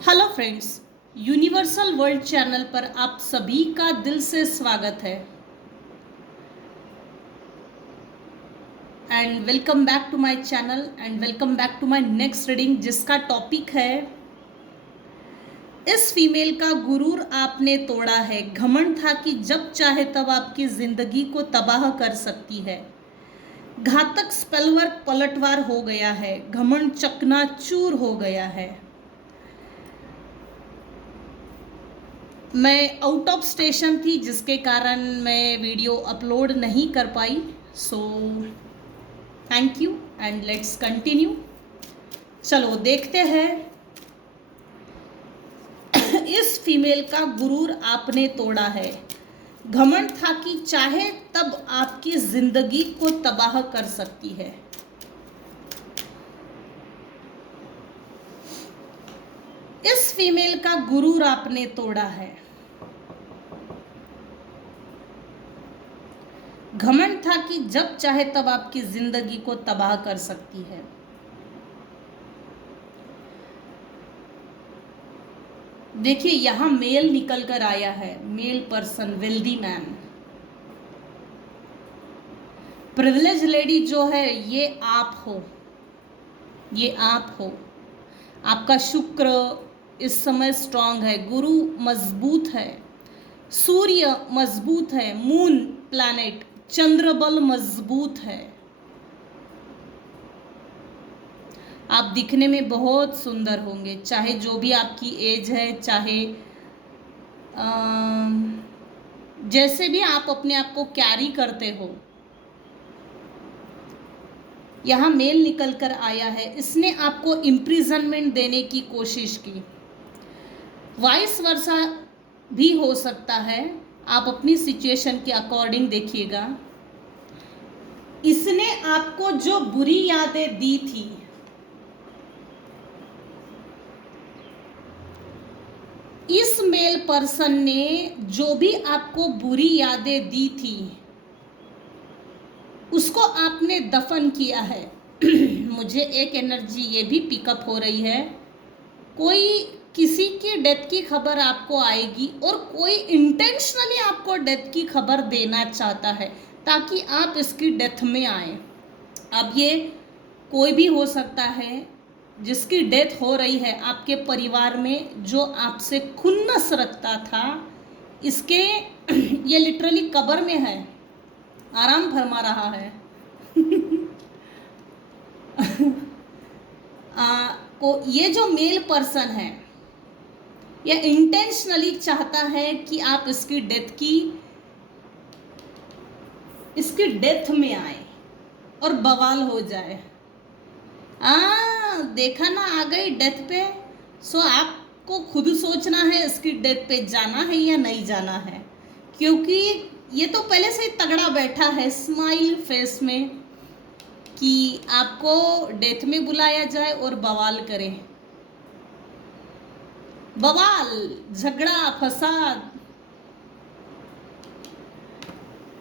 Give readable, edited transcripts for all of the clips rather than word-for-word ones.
Hello friends, universal world channel पर आप सभी का दिल से स्वागत है and welcome back to my channel and welcome back to my next reading, जिसका टॉपिक है इस फीमेल का गुरूर आपने तोड़ा है। घमंड था कि जब चाहे तब आपकी जिंदगी को तबाह कर सकती है। घातक स्पेलवर्क पलटवार हो गया है। घमंड चकनाचूर हो गया है। मैं आउट ऑफ स्टेशन थी, जिसके कारण मैं वीडियो अपलोड नहीं कर पाई। So thank you and let's continue. चलो देखते हैं इस फीमेल का गुरूर आपने तोड़ा है। घमंड था कि चाहे तब आपकी जिंदगी को तबाह कर सकती है। इस फीमेल का गुरूर आपने तोड़ा है। घमंड था कि जब चाहे तब आपकी जिंदगी को तबाह कर सकती है। देखिए, यहां मेल निकल कर आया है। Male person, wealthy man, privilege lady जो है ये आप हो। ये आप हो। आपका शुक्र इस समय स्ट्रांग है। गुरु मजबूत है। सूर्य मजबूत है। मून प्लैनेट, चंद्र बल मजबूत है। आप दिखने में बहुत सुंदर होंगे, चाहे जो भी आपकी एज है, चाहे जैसे भी आप अपने आप को कैरी करते हो। यहाँ मेल निकल कर आया है। इसने आपको इम्प्रिजनमेंट देने की कोशिश की। वाइस वर्सा भी हो सकता है। आप अपनी सिचुएशन के अकॉर्डिंग देखिएगा। इसने आपको जो बुरी यादें दी थी, इस मेल पर्सन ने जो भी आपको बुरी यादें दी थी उसको आपने दफन किया है। मुझे एक एनर्जी ये भी पिकअप हो रही है। कोई किसी की डेथ की खबर आपको आएगी और कोई इंटेंशनली आपको डेथ की खबर देना चाहता है ताकि आप इसकी डेथ में आए। अब ये कोई भी हो सकता है जिसकी डेथ हो रही है आपके परिवार में, जो आपसे खुन्नस रखता था। इसके ये लिटरली कब्र में है, आराम फरमा रहा है। को ये जो मेल पर्सन है ये इंटेंशनली चाहता है कि आप इसकी डेथ में आए और बवाल हो जाए। देखा ना, आ गई डेथ पे। सो आपको खुद सोचना है इसकी डेथ पे जाना है या नहीं जाना है, क्योंकि ये तो पहले से ही तगड़ा बैठा है स्माइल फेस में कि आपको डेथ में बुलाया जाए और बवाल करे। बवाल, झगड़ा, फसाद।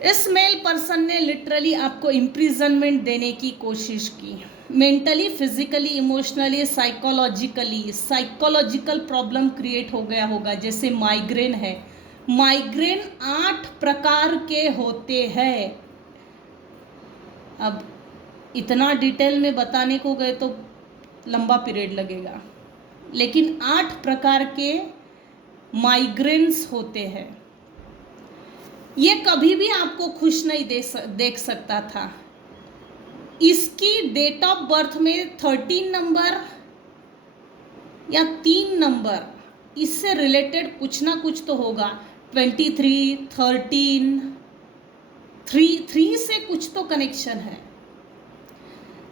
इस मेल पर्सन ने लिटरली आपको इम्प्रिजनमेंट देने की कोशिश की। Mentally, physically, emotionally, psychological problem create हो गया होगा। जैसे माइग्रेन है। माइग्रेन 8 प्रकार के होते हैं। अब इतना डिटेल में बताने को गए तो लंबा पीरियड लगेगा, लेकिन 8 प्रकार के माइग्रेन्स होते हैं। ये कभी भी आपको खुश नहीं देख सकता था। इसकी डेट ऑफ बर्थ में 13 नंबर या 3 नंबर, इससे रिलेटेड कुछ ना कुछ तो होगा। 23, 13, 3 से कुछ तो कनेक्शन है।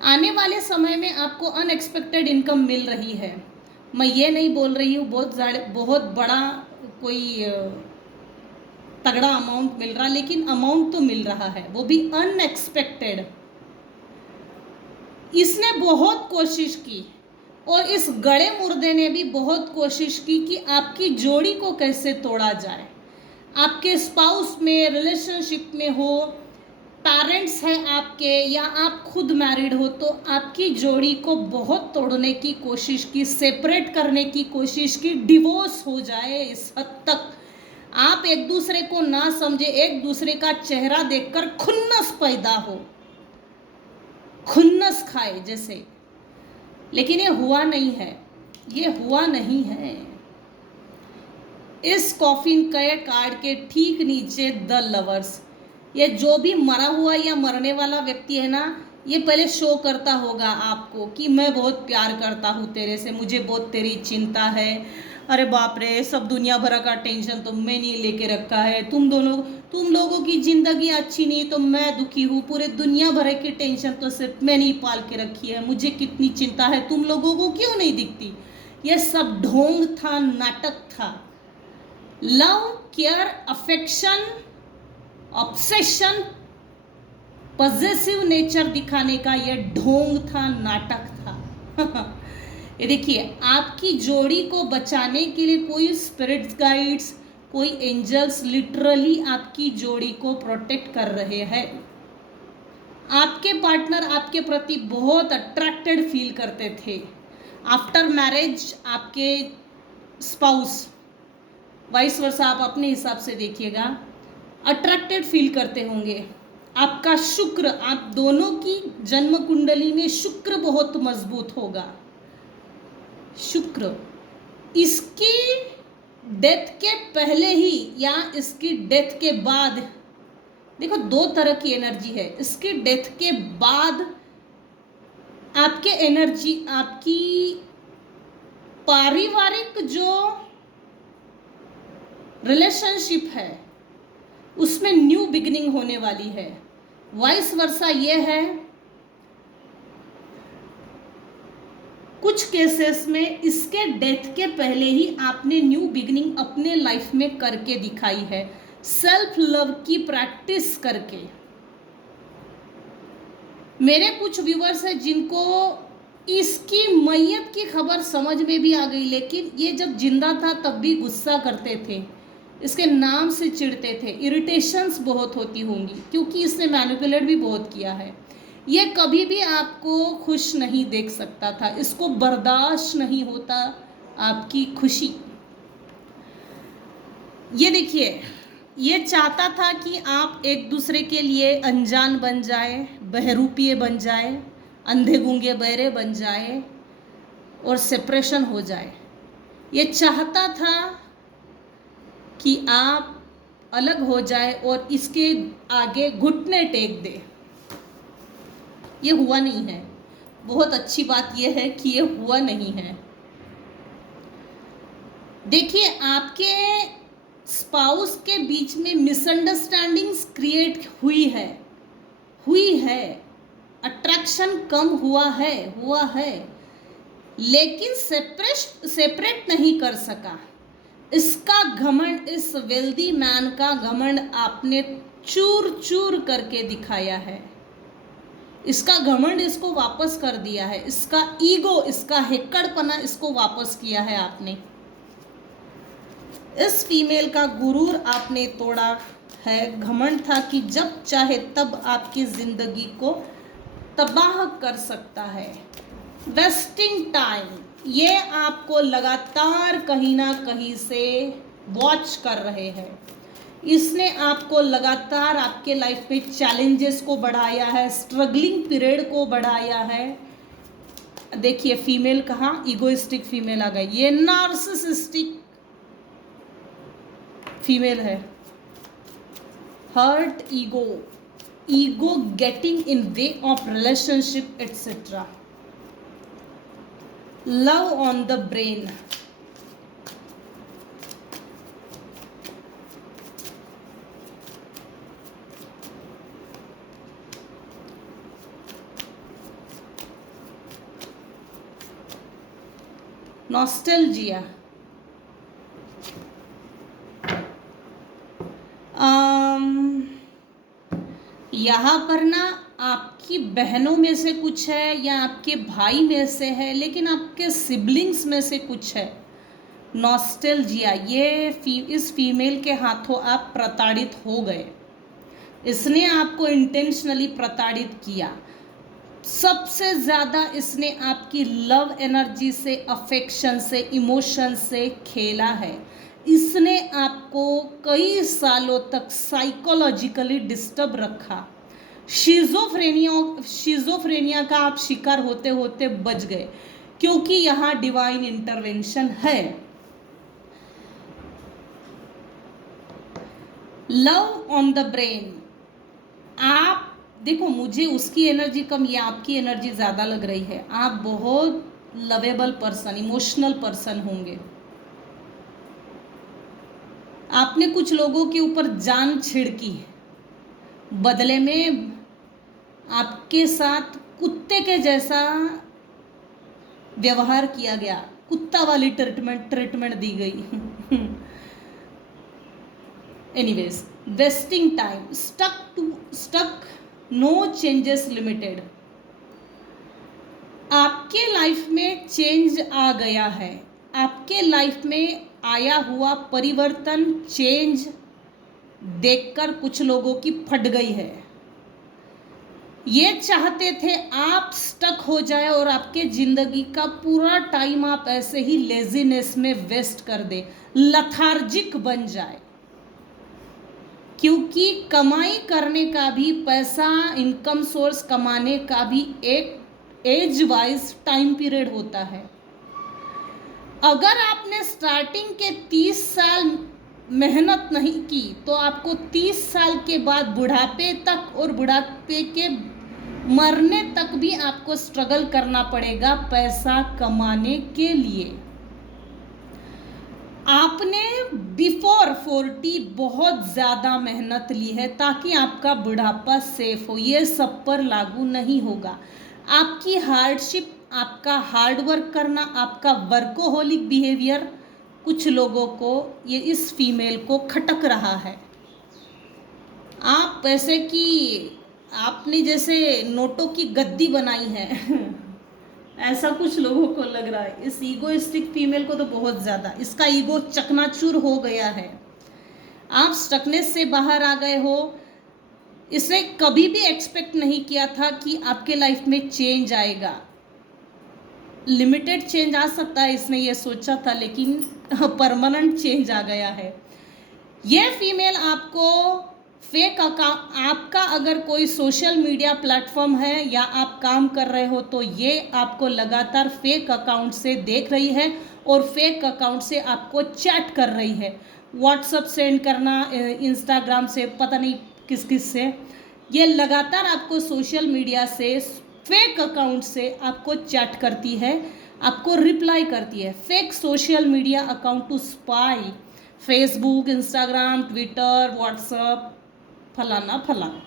आने वाले समय में आपको अनएक्सपेक्टेड इनकम मिल रही है। मैं ये नहीं बोल रही हूँ बहुत बड़ा कोई तगड़ा अमाउंट मिल रहा, लेकिन अमाउंट तो मिल रहा है, वो भी अनएक्सपेक्टेड। इसने बहुत कोशिश की और इस गड़े मुर्दे ने भी बहुत कोशिश की कि आपकी जोड़ी को कैसे तोड़ा जाए। आपके स्पाउस में, रिलेशनशिप में हो, पेरेंट्स हैं आपके या आप खुद मैरिड हो तो आपकी जोड़ी को बहुत तोड़ने की कोशिश की, सेपरेट करने की कोशिश की, डिवोर्स हो जाए इस हद तक, आप एक दूसरे को ना समझे, एक दूसरे का चेहरा देखकर खुन्नस पैदा हो, खुन्नस खाए जैसे। लेकिन ये हुआ नहीं है, ये हुआ नहीं है। इस कॉफिन के कार्ड के ठीक नीचे द लवर्स, ये जो भी मरा हुआ या मरने वाला व्यक्ति है ना, ये पहले शो करता होगा आपको कि मैं बहुत प्यार करता हूँ तेरे से, मुझे बहुत तेरी चिंता है, अरे बाप रे सब दुनिया भर का टेंशन तो मैंने लेके रखा है, तुम लोगों की ज़िंदगी अच्छी नहीं तो मैं दुखी हूँ, पूरे दुनिया भर की टेंशन तो सिर्फ मैंने ही पाल के रखी है, मुझे कितनी चिंता है, तुम लोगों को क्यों नहीं दिखती। ये सब ढोंग था, नाटक था। Love, care, affection, obsession, possessive nature दिखाने का ये ढोंग था, नाटक था। ये देखिए, आपकी जोड़ी को बचाने के लिए कोई स्पिरिट्स गाइड्स, कोई एंजल्स लिटरली आपकी जोड़ी को प्रोटेक्ट कर रहे हैं। आपके पार्टनर आपके प्रति बहुत अट्रैक्टेड फील करते थे। आफ्टर मैरिज आपके स्पाउस, वाइस वर्सा, आप अपने हिसाब से देखिएगा, अट्रैक्टेड फील करते होंगे। आपका शुक्र, आप दोनों की जन्म कुंडली में शुक्र बहुत मजबूत होगा। शुक्र इसकी डेथ के पहले ही या इसकी डेथ के बाद, देखो दो तरह की एनर्जी है। इसकी डेथ के बाद आपके एनर्जी, आपकी पारिवारिक जो रिलेशनशिप है उसमें न्यू बिगिनिंग होने वाली है। वाइस वर्सा ये है, कुछ केसेस में इसके डेथ के पहले ही आपने न्यू बिगिनिंग अपने लाइफ में करके दिखाई है, सेल्फ लव की प्रैक्टिस करके। मेरे कुछ व्यूवर्स हैं जिनको इसकी मैयत की खबर समझ में भी आ गई, लेकिन ये जब जिंदा था तब भी गुस्सा करते थे, इसके नाम से चिढ़ते थे, इरिटेशंस बहुत होती होंगी क्योंकि इसने मैनिपुलेट भी बहुत किया है। ये कभी भी आपको खुश नहीं देख सकता था, इसको बर्दाश्त नहीं होता आपकी खुशी। ये देखिए, ये चाहता था कि आप एक दूसरे के लिए अनजान बन जाए, बहरूपिये बन जाए, अंधे गूंगे बहरे बन जाए और सेपरेशन हो जाए। ये चाहता था कि आप अलग हो जाए और इसके आगे घुटने टेक दे। ये हुआ नहीं है। बहुत अच्छी बात यह है कि ये हुआ नहीं है। देखिए, आपके स्पाउस के बीच में मिसअंडरस्टैंडिंग्स क्रिएट हुई है, अट्रैक्शन कम हुआ है, लेकिन सेपरेट नहीं कर सका। इसका घमंड, इस वेल्दी मैन का घमंड आपने चूर चूर करके दिखाया है। इसका घमंड इसको वापस कर दिया है, इसका ईगो, इसका हेक्कड़पना इसको वापस किया है आपने। इस फीमेल का गुरूर आपने तोड़ा है। घमंड था कि जब चाहे तब आपकी जिंदगी को तबाह कर सकता है। वेस्टिंग टाइम, ये आपको लगातार कहीं ना कहीं से वॉच कर रहे हैं। इसने आपको लगातार आपके लाइफ में चैलेंजेस को बढ़ाया है, स्ट्रगलिंग पीरियड को बढ़ाया है। देखिए, फीमेल कहाँ, इगोइस्टिक फीमेल आ गई, ये नार्सिसिस्टिक फीमेल है। Hurt ego getting in way of relationship etcetera. Love on the brain, nostalgia, यहाँ पर ना आपकी बहनों में से कुछ है या आपके भाई में से है, लेकिन आपके सिबलिंग्स में से कुछ है। नॉस्टैल्जिया, ये इस फीमेल के हाथों आप प्रताड़ित हो गए। इसने आपको इंटेंशनली प्रताड़ित किया। सबसे ज़्यादा इसने आपकी लव एनर्जी से, अफेक्शन से, इमोशन से खेला है। इसने आपको कई सालों तक साइकोलॉजिकली डिस्टर्ब रखा। शिजोफ्रेनिया का आप शिकार होते होते बच गए, क्योंकि यहाँ डिवाइन इंटरवेंशन है। लव ऑन द ब्रेन, आप देखो, मुझे उसकी एनर्जी कम या आपकी एनर्जी ज़्यादा लग रही है। आप बहुत लवेबल पर्सन, इमोशनल पर्सन होंगे। आपने कुछ लोगों के ऊपर जान छिड़की है, बदले में आपके साथ कुत्ते के जैसा व्यवहार किया गया, कुत्ता वाली ट्रीटमेंट दी गई। Anyways, wasting time, stuck no changes limited. आपके लाइफ में चेंज आ गया है। आपके लाइफ में आया हुआ परिवर्तन, चेंज देखकर कुछ लोगों की फट गई है। ये चाहते थे आप स्टक हो जाए और आपके जिंदगी का पूरा टाइम आप ऐसे ही लेजीनेस में वेस्ट कर दे, लथार्जिक बन जाए। क्योंकि कमाई करने का भी, पैसा इनकम सोर्स कमाने का भी एक एज वाइज टाइम पीरियड होता है। अगर आपने स्टार्टिंग के 30 साल मेहनत नहीं की तो आपको 30 साल के बाद बुढ़ापे तक और बुढ़ापे के मरने तक भी आपको स्ट्रगल करना पड़ेगा पैसा कमाने के लिए। आपने बिफोर 40 बहुत ज़्यादा मेहनत ली है ताकि आपका बुढ़ापा सेफ हो। ये सब पर लागू नहीं होगा। आपकी हार्डशिप, आपका हार्ड वर्क करना, आपका वर्कोहोलिक बिहेवियर कुछ लोगों को, ये इस फीमेल को खटक रहा है। आप पैसे की, आपने जैसे नोटों की गद्दी बनाई है। ऐसा कुछ लोगों को लग रहा है। इस ईगोइस्टिक फीमेल को तो बहुत ज़्यादा, इसका ईगो चकनाचूर हो गया है। आप स्टकनेस से बाहर आ गए हो। इसने कभी भी एक्सपेक्ट नहीं किया था कि आपके लाइफ में चेंज आएगा। लिमिटेड चेंज आ सकता है, इसने ये सोचा था, लेकिन परमानेंट चेंज आ गया है। ये फीमेल आपको फेक अकाउंट, आपका अगर कोई सोशल मीडिया प्लेटफॉर्म है या आप काम कर रहे हो तो ये आपको लगातार फेक अकाउंट से देख रही है और फेक अकाउंट से आपको चैट कर रही है। व्हाट्सएप सेंड करना, इंस्टाग्राम से, पता नहीं किस किस से, ये लगातार आपको सोशल मीडिया से, फेक अकाउंट से आपको चैट करती है, आपको रिप्लाई करती है। Fake social media account to spy, Facebook, Instagram, Twitter, WhatsApp, फलाना फलाना।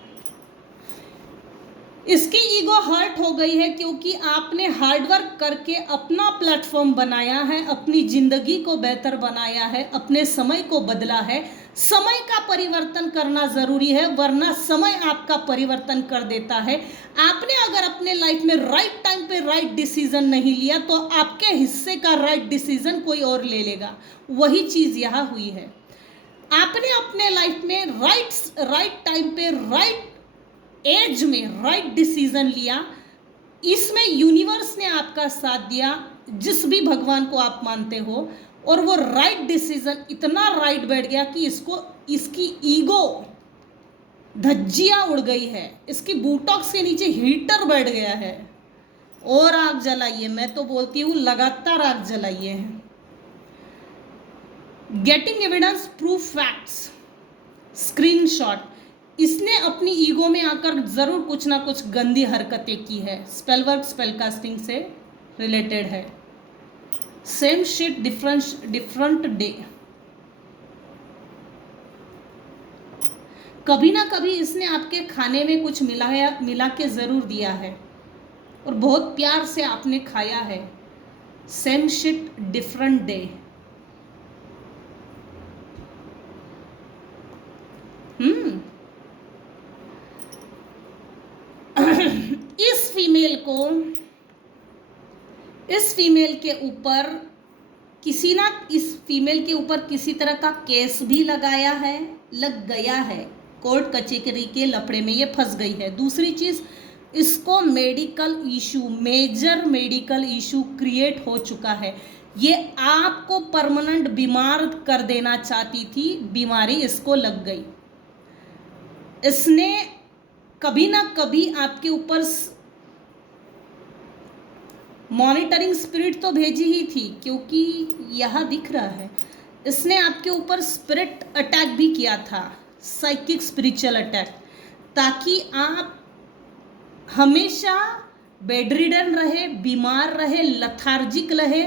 इसकी ईगो हर्ट हो गई है क्योंकि आपने हार्डवर्क करके अपना प्लेटफॉर्म बनाया है, अपनी जिंदगी को बेहतर बनाया है, अपने समय को बदला है। समय का परिवर्तन करना जरूरी है, वरना समय आपका परिवर्तन कर देता है। आपने अगर अपने लाइफ में राइट टाइम पे राइट डिसीजन नहीं लिया तो आपके हिस्से का राइट डिसीजन कोई और ले लेगा। वही चीज यहाँ हुई है। आपने अपने लाइफ में राइट टाइम पे, राइट एज में राइट डिसीजन लिया। इसमें यूनिवर्स ने आपका साथ दिया, जिस भी भगवान को आप मानते हो, और वो राइट डिसीजन इतना राइट बैठ गया कि इसकी ईगो धज्जियां उड़ गई है, इसकी बूटॉक्स के नीचे हीटर बैठ गया है। और आग जलाइए, मैं तो बोलती हूँ लगातार आग जलाइए। Getting evidence, proof, facts, screenshot. इसने अपनी ईगो में आकर जरूर कुछ ना कुछ गंदी हरकतें की है। स्पेल वर्क, स्पेल कास्टिंग से रिलेटेड है। Same shit different day. कभी ना कभी इसने आपके खाने में कुछ मिला के जरूर दिया है और बहुत प्यार से आपने खाया है। Same shit different day. इस फीमेल के ऊपर किसी तरह का केस भी लग गया है। कोर्ट कचहरी के लफड़े में ये फंस गई है। दूसरी चीज़, इसको medical issue, major medical issue create हो चुका है। ये आपको परमानेंट बीमार कर देना चाहती थी, बीमारी इसको लग गई। इसने कभी ना कभी आपके ऊपर मॉनिटरिंग स्पिरिट तो भेजी ही थी, क्योंकि यह दिख रहा है इसने आपके ऊपर स्पिरिट अटैक भी किया था, साइकिक स्पिरिचुअल अटैक, ताकि आप हमेशा बेड रिडन रहे, बीमार रहे, लथार्जिक रहे,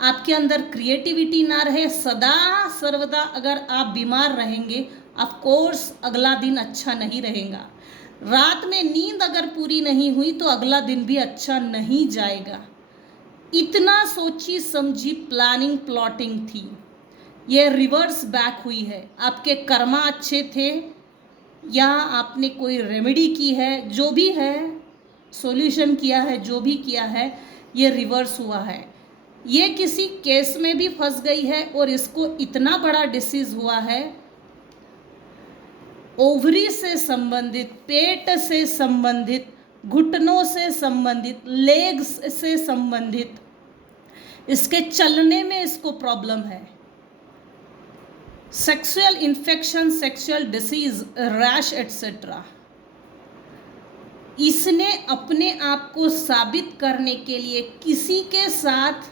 आपके अंदर क्रिएटिविटी ना रहे। सदा सर्वदा अगर आप बीमार रहेंगे, ऑफ कोर्स अगला दिन अच्छा नहीं रहेगा। रात में नींद अगर पूरी नहीं हुई तो अगला दिन भी अच्छा नहीं जाएगा। इतना सोची समझी प्लानिंग प्लॉटिंग थी, ये रिवर्स बैक हुई है। आपके कर्मा अच्छे थे या आपने कोई रेमेडी की है, जो भी है, सॉल्यूशन किया है, जो भी किया है, ये रिवर्स हुआ है। ये किसी केस में भी फंस गई है और इसको इतना बड़ा डिसीज हुआ है, ओवरी से संबंधित, पेट से संबंधित, घुटनों से संबंधित, लेग्स से संबंधित, इसके चलने में इसको प्रॉब्लम है। Sexual infection, sexual disease, rash etcetera. इसने अपने आप को साबित करने के लिए किसी के साथ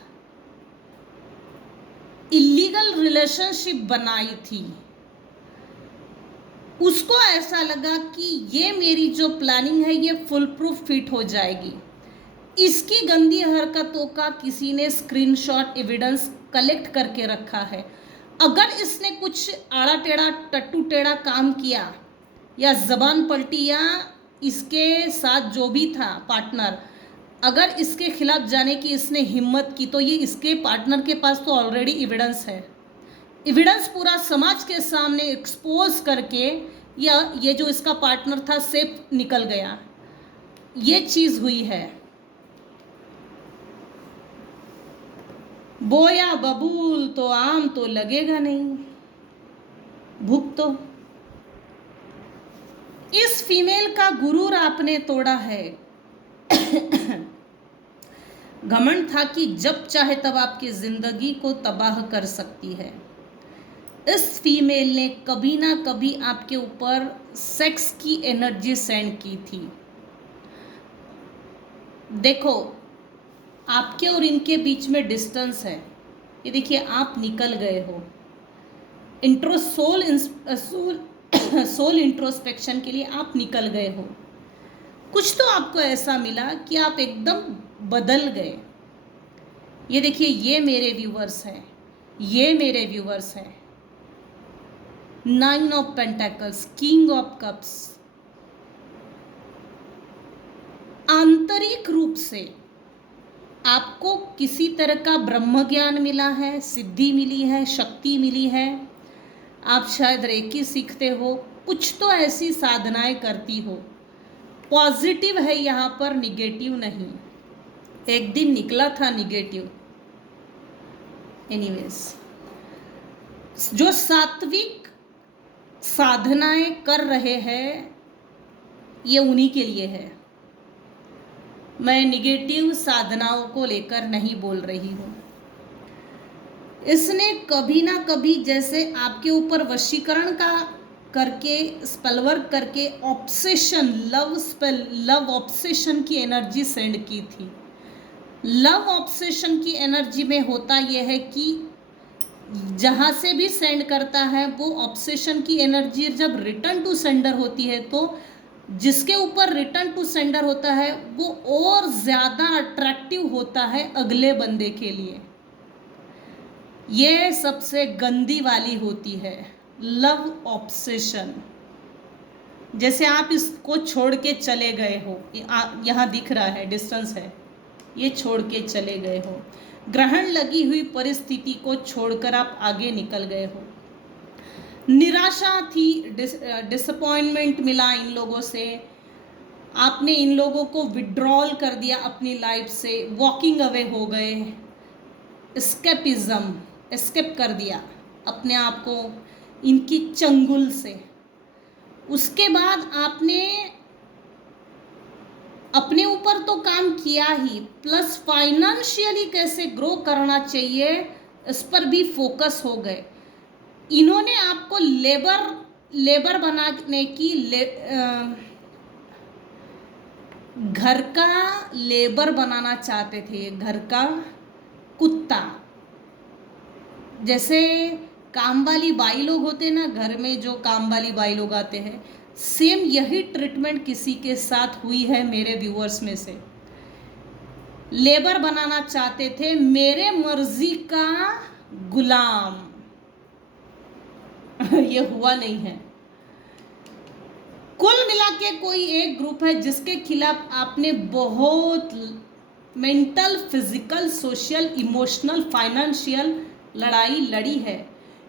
इलीगल रिलेशनशिप बनाई थी। उसको ऐसा लगा कि ये मेरी जो प्लानिंग है ये फुल प्रूफ फिट हो जाएगी। इसकी गंदी हरकतों का किसी ने स्क्रीनशॉट एविडेंस कलेक्ट करके रखा है। अगर इसने कुछ आड़ा टेढ़ा, टट्टू टेढ़ा काम किया या जबान पलटी, या इसके साथ जो भी था पार्टनर, अगर इसके खिलाफ जाने की इसने हिम्मत की, तो ये इसके पार्टनर के पास तो ऑलरेडी एविडेंस है। एविडेंस पूरा समाज के सामने एक्सपोज करके, या ये जो इसका पार्टनर था सेफ निकल गया, ये चीज़ हुई है। बोया बबूल तो आम तो लगेगा नहीं, भूख तो। इस फीमेल का गुरूर आपने तोड़ा है। घमंड था कि जब चाहे तब आपकी जिंदगी को तबाह कर सकती है। इस फीमेल ने कभी ना कभी आपके ऊपर सेक्स की एनर्जी सेंड की थी। देखो, आपके और इनके बीच में डिस्टेंस है। ये देखिए, आप निकल गए हो सोल इंट्रोस्पेक्शन के लिए, आप निकल गए हो। कुछ तो आपको ऐसा मिला कि आप एकदम बदल गए। ये देखिए, ये मेरे व्यूवर्स हैं, ये मेरे व्यूवर्स हैं। 9 of pentacles, king of cups. आंतरिक रूप से आपको किसी तरह का ब्रह्म ज्ञान मिला है, सिद्धि मिली है, शक्ति मिली है। आप शायद रेकी सीखते हो, कुछ तो ऐसी साधनाएं करती हो। पॉजिटिव है यहाँ पर, निगेटिव नहीं। एक दिन निकला था निगेटिव। एनीवेज, जो सात्विक साधनाएं कर रहे हैं ये उन्हीं के लिए है। मैं निगेटिव साधनाओं को लेकर नहीं बोल रही हूँ। इसने कभी ना कभी जैसे आपके ऊपर वशीकरण का करके, स्पेलवर्क करके, obsession, love spell, love obsession की एनर्जी सेंड की थी। लव ऑब्सेशन की एनर्जी में होता यह है कि जहाँ से भी सेंड करता है वो ऑब्सेशन की एनर्जी जब रिटर्न टू सेंडर होती है, तो जिसके ऊपर रिटर्न टू सेंडर होता है वो और ज़्यादा अट्रैक्टिव होता है अगले बंदे के लिए। ये सबसे गंदी वाली होती है, लव ऑब्सेशन। जैसे आप इसको छोड़ के चले गए हो, यहाँ दिख रहा है, डिस्टेंस है, ये छोड़ के चले गए हो। ग्रहण लगी हुई परिस्थिति को छोड़कर आप आगे निकल गए हो। निराशा थी, डिसअपॉइंटमेंट मिला इन लोगों से, आपने इन लोगों को विड्रॉल कर दिया अपनी लाइफ से, वॉकिंग अवे हो गए, एस्केपिज्म, एस्केप कर दिया अपने आप को इनकी चंगुल से। उसके बाद आपने अपने ऊपर तो काम किया ही, प्लस फाइनेंशियली कैसे ग्रो करना चाहिए इस पर भी फोकस हो गए। इन्होंने आपको लेबर बनाने की घर का लेबर बनाना चाहते थे, घर का कुत्ता। जैसे काम वाली बाई लोग होते हैं ना, घर में जो काम वाली बाई लोग आते हैं, सेम यही ट्रीटमेंट किसी के साथ हुई है मेरे व्यूअर्स में से। लेबर बनाना चाहते थे, मेरे मर्जी का गुलाम। ये हुआ नहीं है। कुल मिला के कोई एक ग्रुप है जिसके खिलाफ आपने बहुत mental, physical, social, emotional, financial लड़ाई लड़ी है।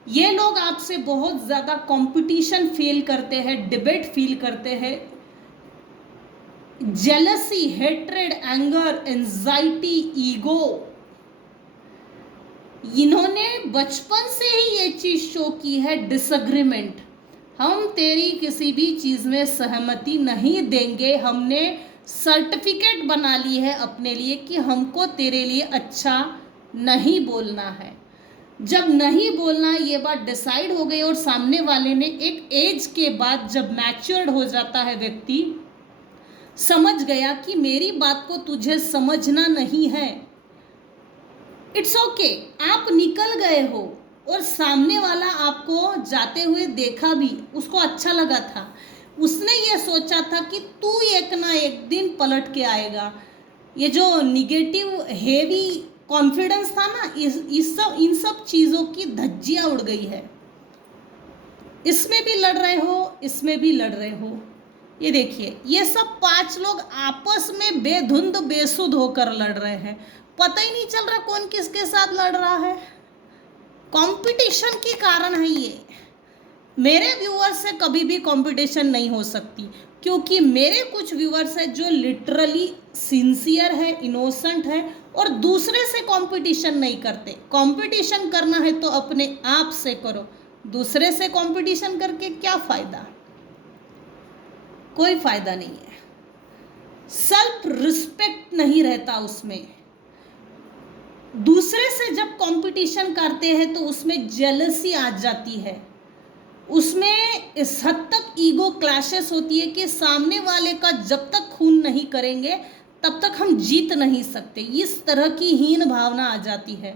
ये लोग आपसे बहुत ज़्यादा कंपटीशन फील करते हैं, डिबेट फील करते हैं, jealousy, hatred, anger, anxiety, ego. इन्होंने बचपन से ही ये चीज शो की है, डिसएग्रीमेंट। हम तेरी किसी भी चीज में सहमति नहीं देंगे। हमने सर्टिफिकेट बना ली है अपने लिए कि हमको तेरे लिए अच्छा नहीं बोलना है। जब नहीं बोलना ये बात डिसाइड हो गई और सामने वाले ने एक एज के बाद, जब मैच्योर्ड हो जाता है व्यक्ति, समझ गया कि मेरी बात को तुझे समझना नहीं है, इट्स ओके, आप निकल गए हो और सामने वाला आपको जाते हुए देखा भी, उसको अच्छा लगा था, उसने ये सोचा था कि तू एक ना एक दिन पलट के आएगा। ये जो निगेटिव हेवी कॉन्फिडेंस था ना, इन सब चीज़ों की धज्जियाँ उड़ गई है। इसमें भी लड़ रहे हो, इसमें भी लड़ रहे हो। ये देखिए, ये सब 5 लोग आपस में बेधुंध बेसुध होकर लड़ रहे हैं। पता ही नहीं चल रहा कौन किसके साथ लड़ रहा है। कंपटीशन के कारण है ये। मेरे व्यूअर्स से कभी भी कंपटीशन नहीं हो सकती, क्योंकि मेरे कुछ व्यूअर्स है जो लिटरली सिंसियर है, इनोसेंट है और दूसरे से कंपटीशन नहीं करते। कंपटीशन करना है तो अपने आप से करो, दूसरे से कंपटीशन करके क्या फ़ायदा? कोई फ़ायदा नहीं है। सेल्फ रिस्पेक्ट नहीं रहता उसमें। दूसरे से जब कंपटीशन करते हैं तो उसमें जेलसी आ जाती है, उसमें इस हद तक ईगो क्लैशेस होती है कि सामने वाले का जब तक खून नहीं करेंगे तब तक हम जीत नहीं सकते। इस तरह की हीन भावना आ जाती है।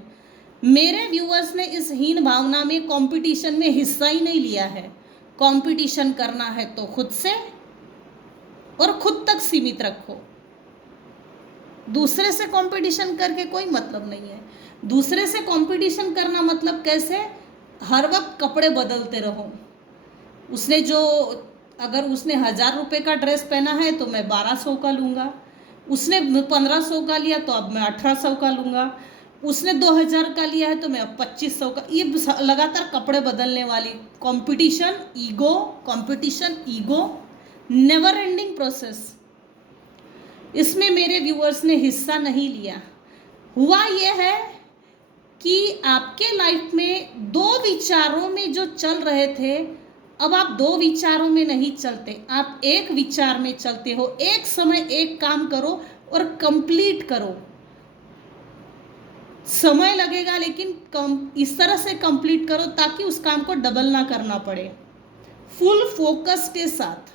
मेरे व्यूअर्स ने इस हीन भावना में, कंपटीशन में हिस्सा ही नहीं लिया है। कंपटीशन करना है तो खुद से और खुद तक सीमित रखो। दूसरे से कंपटीशन करके कोई मतलब नहीं है। दूसरे से कंपटीशन करना मतलब कैसे? हर वक्त कपड़े बदलते रहो। उसने जो, अगर उसने 1000 रुपये का ड्रेस पहना है तो मैं 1200 का लूँगा, उसने 1500 का लिया तो अब मैं 1800 का लूँगा, उसने 2000 का लिया है तो मैं अब 2500 का। ये लगातार कपड़े बदलने वाली competition, ego, competition, ego, never ending process. इसमें मेरे व्यूअर्स ने हिस्सा नहीं लिया। हुआ यह है कि आपके लाइफ में 2 विचारों में जो चल रहे थे, अब आप 2 विचारों में नहीं चलते, आप एक विचार में चलते हो। एक समय एक काम करो और कंप्लीट करो। समय लगेगा लेकिन इस तरह से कंप्लीट करो ताकि उस काम को डबल ना करना पड़े। फुल फोकस के साथ।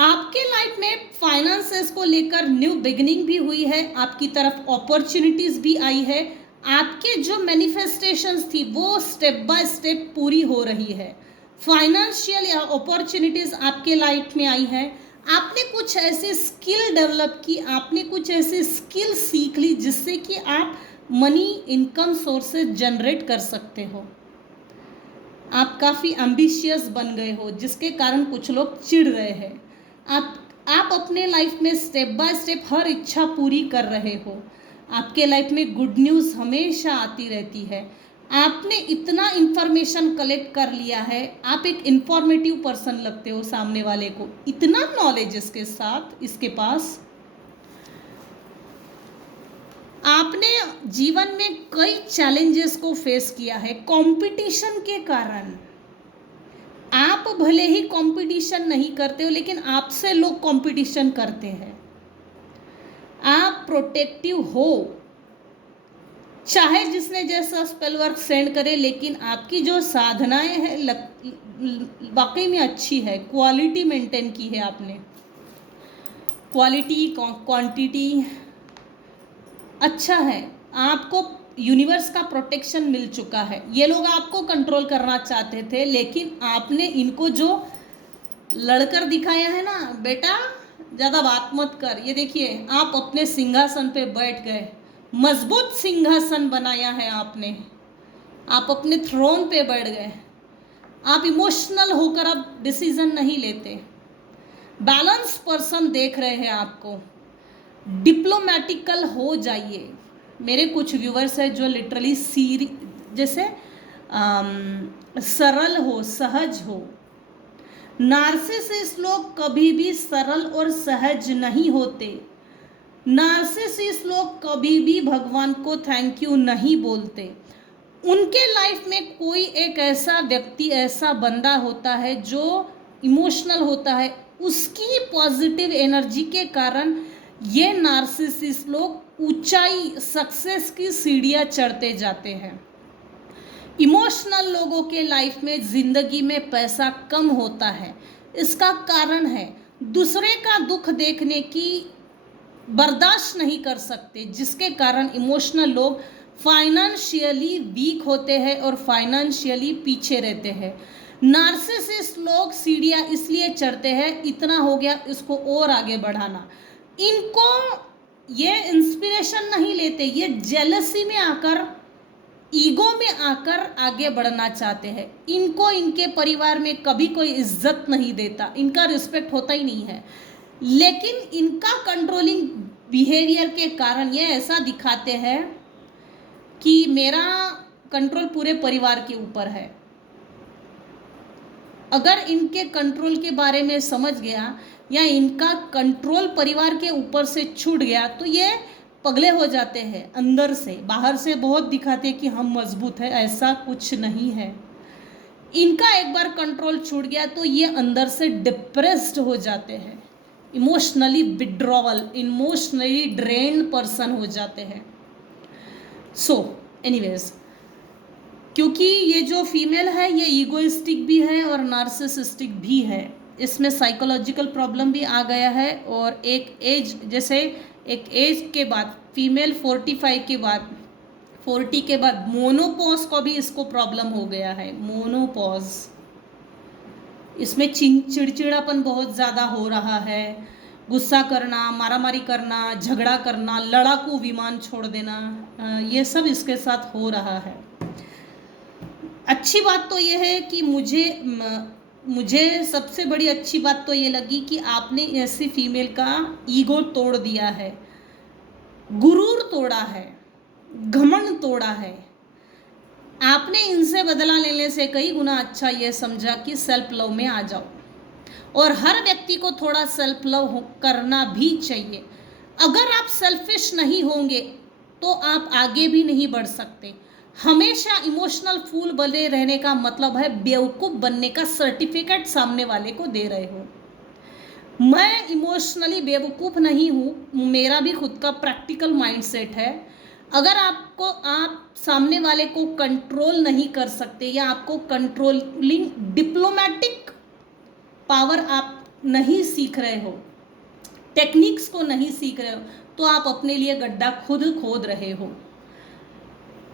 आपके लाइफ में फाइनेंसेस को लेकर न्यू बिगिनिंग भी हुई है, आपकी तरफ अपॉर्चुनिटीज भी आई है। आपके जो मैनिफेस्टेशंस थी वो स्टेप बाय स्टेप पूरी हो रही है। फाइनेंशियल अपॉर्चुनिटीज आपके लाइफ में आई है। आपने कुछ ऐसी स्किल डेवलप की, आपने कुछ ऐसी स्किल सीख ली जिससे कि आप मनी, इनकम सोर्सेज जनरेट कर सकते हो। आप काफ़ी एम्बिशियस बन गए हो जिसके कारण कुछ लोग चिढ़ रहे हैं। आप अपने लाइफ में स्टेप बाय स्टेप हर इच्छा पूरी कर रहे हो। आपके लाइफ में गुड न्यूज़ हमेशा आती रहती है। आपने इतना इन्फॉर्मेशन कलेक्ट कर लिया है, आप एक इन्फॉर्मेटिव पर्सन लगते हो सामने वाले को, इतना नॉलेज इसके साथ, इसके पास। आपने जीवन में कई चैलेंजेस को फेस किया है कंपटीशन के कारण। आप भले ही कंपटीशन नहीं करते हो, लेकिन आपसे लोग कंपटीशन करते हैं। आप प्रोटेक्टिव हो, चाहे जिसने जैसा स्पेल वर्क सेंड करे, लेकिन आपकी जो साधनाएं हैं वाकई में अच्छी है, क्वालिटी मेंटेन की है आपने, क्वालिटी क्वांटिटी अच्छा है। आपको यूनिवर्स का प्रोटेक्शन मिल चुका है। ये लोग आपको कंट्रोल करना चाहते थे, लेकिन आपने इनको जो लड़कर दिखाया है ना, बेटा ज़्यादा बात मत कर, ये देखिए आप अपने सिंहासन पे बैठ गए, मजबूत सिंहासन बनाया है आपने, आप अपने थ्रोन पे बैठ गए। आप इमोशनल होकर अब डिसीजन नहीं लेते, बैलेंस पर्सन देख रहे हैं आपको, डिप्लोमेटिकल हो जाइए। मेरे कुछ व्यूवर्स हैं जो लिटरली जैसे सरल हो, सहज हो। नार्सिसिस्ट लोग कभी भी सरल और सहज नहीं होते। नार्सिसिस्ट लोग कभी भी भगवान को थैंक यू नहीं बोलते। उनके लाइफ में कोई एक ऐसा व्यक्ति, ऐसा बंदा होता है जो इमोशनल होता है, उसकी पॉजिटिव एनर्जी के कारण ये नार्सिसिस्ट लोग ऊंचाई, सक्सेस की सीढ़ियां चढ़ते जाते हैं। इमोशनल लोगों के लाइफ में ज़िंदगी में पैसा कम होता है। इसका कारण है दूसरे का दुख देखने की बर्दाश्त नहीं कर सकते, जिसके कारण इमोशनल लोग फाइनेंशियली वीक होते हैं और फाइनेंशियली पीछे रहते हैं। नार्सिसिस्ट लोग सीढ़ियाँ इसलिए चढ़ते हैं, इतना हो गया इसको और आगे बढ़ाना। इनको ये इंस्पिरेशन नहीं लेते, ये जेलसी में आकर, ईगो में आकर आगे बढ़ना चाहते हैं। इनको इनके परिवार में कभी कोई इज्जत नहीं देता, इनका रिस्पेक्ट होता ही नहीं है, लेकिन इनका कंट्रोलिंग बिहेवियर के कारण ये ऐसा दिखाते हैं कि मेरा कंट्रोल पूरे परिवार के ऊपर है। अगर इनके कंट्रोल के बारे में समझ गया या इनका कंट्रोल परिवार के ऊपर से छूट गया तो ये पगले हो जाते हैं अंदर से। बाहर से बहुत दिखाते हैं कि हम मजबूत हैं, ऐसा कुछ नहीं है। इनका एक बार कंट्रोल छूट गया तो ये अंदर से डिप्रेस्ड हो जाते हैं, emotionally withdrawal, emotionally drained person हो जाते हैं। सो एनीवेज, क्योंकि ये जो फीमेल है ये ईगोइस्टिक भी है और नार्सिसिस्टिक भी है, इसमें साइकोलॉजिकल प्रॉब्लम भी आ गया है। और एक एज, जैसे एक एज के बाद फीमेल 45 के बाद, 40 के बाद मोनोपॉज का भी इसको प्रॉब्लम हो गया है। मोनोपॉज, इसमें चिड़चिड़ापन बहुत ज़्यादा हो रहा है, गुस्सा करना, मारामारी करना, झगड़ा करना, लड़ाकू विमान छोड़ देना, ये सब इसके साथ हो रहा है। अच्छी बात तो ये है कि मुझे सबसे बड़ी अच्छी बात तो ये लगी कि आपने ऐसी फीमेल का ईगो तोड़ दिया है, गुरूर तोड़ा है, घमंड तोड़ा है। आपने इनसे बदला लेने से कई गुना अच्छा ये समझा कि सेल्फ लव में आ जाओ, और हर व्यक्ति को थोड़ा सेल्फ लव करना भी चाहिए। अगर आप सेल्फिश नहीं होंगे तो आप आगे भी नहीं बढ़ सकते। हमेशा इमोशनल फूल बने रहने का मतलब है बेवकूफ़ बनने का सर्टिफिकेट सामने वाले को दे रहे हो। मैं इमोशनली बेवकूफ़ नहीं हूँ, मेरा भी खुद का प्रैक्टिकल माइंडसेट है। अगर आप सामने वाले को कंट्रोल नहीं कर सकते या आपको कंट्रोलिंग डिप्लोमेटिक पावर आप नहीं सीख रहे हो, टेक्निक्स को नहीं सीख रहे हो, तो आप अपने लिए गड्ढा खुद खोद रहे हो।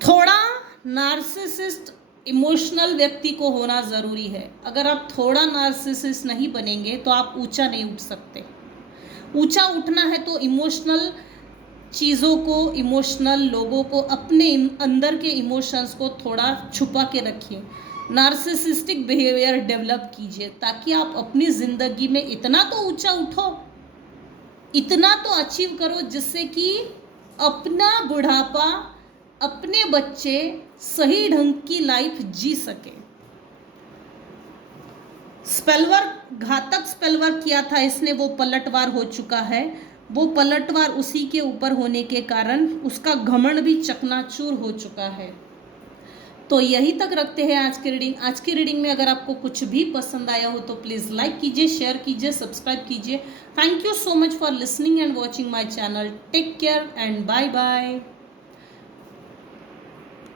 थोड़ा नार्सिसिस्ट इमोशनल व्यक्ति को होना ज़रूरी है। अगर आप थोड़ा नार्सिसिस्ट नहीं बनेंगे तो आप ऊंचा नहीं उठ सकते। ऊंचा उठना है तो इमोशनल चीज़ों को, इमोशनल लोगों को, अपने अंदर के इमोशंस को थोड़ा छुपा के रखिए, नार्सिसिस्टिक बिहेवियर डेवलप कीजिए, ताकि आप अपनी ज़िंदगी में इतना तो ऊंचा उठो, इतना तो अचीव करो जिससे कि अपना बुढ़ापा, अपने बच्चे सही ढंग की लाइफ जी सके। स्पेलवर्क, घातक स्पेलवर्क किया था इसने, वो पलटवार हो चुका है। वो पलटवार उसी के ऊपर होने के कारण उसका घमंड भी चकनाचूर हो चुका है। तो यही तक रखते हैं आज की रीडिंग। आज की रीडिंग में अगर आपको कुछ भी पसंद आया हो तो प्लीज़ लाइक कीजिए, शेयर कीजिए, सब्सक्राइब कीजिए। Thank you so much for listening and watching my channel. Take care and bye bye.